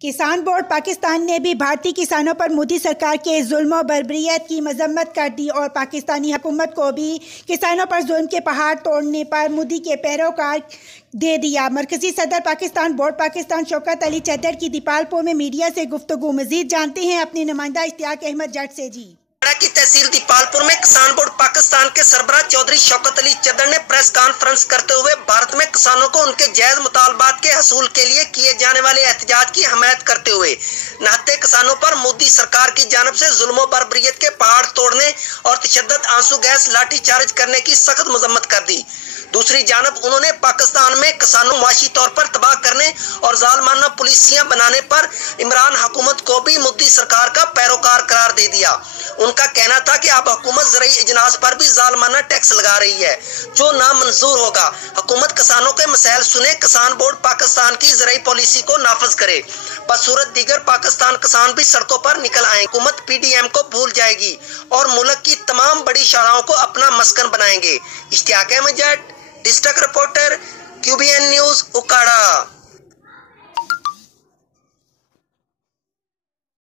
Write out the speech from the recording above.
किसान बोर्ड पाकिस्तान ने भी भारतीय किसानों पर मोदी सरकार के जुल्म और बर्बरियत की मजम्मत कर दी और पाकिस्तानी हुकूमत को भी किसानों पर जुल्म के पहाड़ तोड़ने पर मोदी के पैरोकार दे दिया। मरकजी सदर पाकिस्तान बोर्ड पाकिस्तान शौकत अली चद्दर की दीपालपुर में मीडिया से गुफ्तगू। मजीद जानते हैं अपने नुमाइंदा इश्तियाक अहमद जट से। जी की तहसील दीपालपुर में किसान बोर्ड पाकिस्तान के सरबराह चौधरी शौकत अली चद्दर ने प्रेस कॉन्फ्रेंस करते हुए भारत में किसानों को उनके जायज मुतालबात के हसूल के लिए किए जाने वाले एहतजाज की हमायत करते हुए नहाते किसानों पर मोदी सरकार की जानिब से जुल्म बर्बरियत के पहाड़ तोड़ने और तशद्दुद आंसू गैस लाठीचार्ज करने की सख्त मजम्मत कर दी। दूसरी जानब उन्होंने पाकिस्तान में किसानों मुआशी तौर पर तबाह करने और जालमाना पुलिसियां बनाने पर इमरान हुकूमत को भी मोदी सरकार का पैरोकार करार दे दिया। उनका कहना था कि अब हुकूमत ज़राई इजनास पर भी जालमाना टैक्स लगा रही है जो नामंजूर होगा। हुकूमत किसानों के मसैल सुने, किसान बोर्ड पाकिस्तान की ज़राई पॉलिसी को नाफज करे, बसूरत दीगर पाकिस्तान किसान भी सड़कों पर निकल आए। हुकूमत PDM को भूल जाएगी और मुल्क की तमाम बड़ी शाराओं को अपना मस्कन बनाएंगे। Ishtiyaq Ahmed Jat, district reporter, QBN news, उकाड़ा।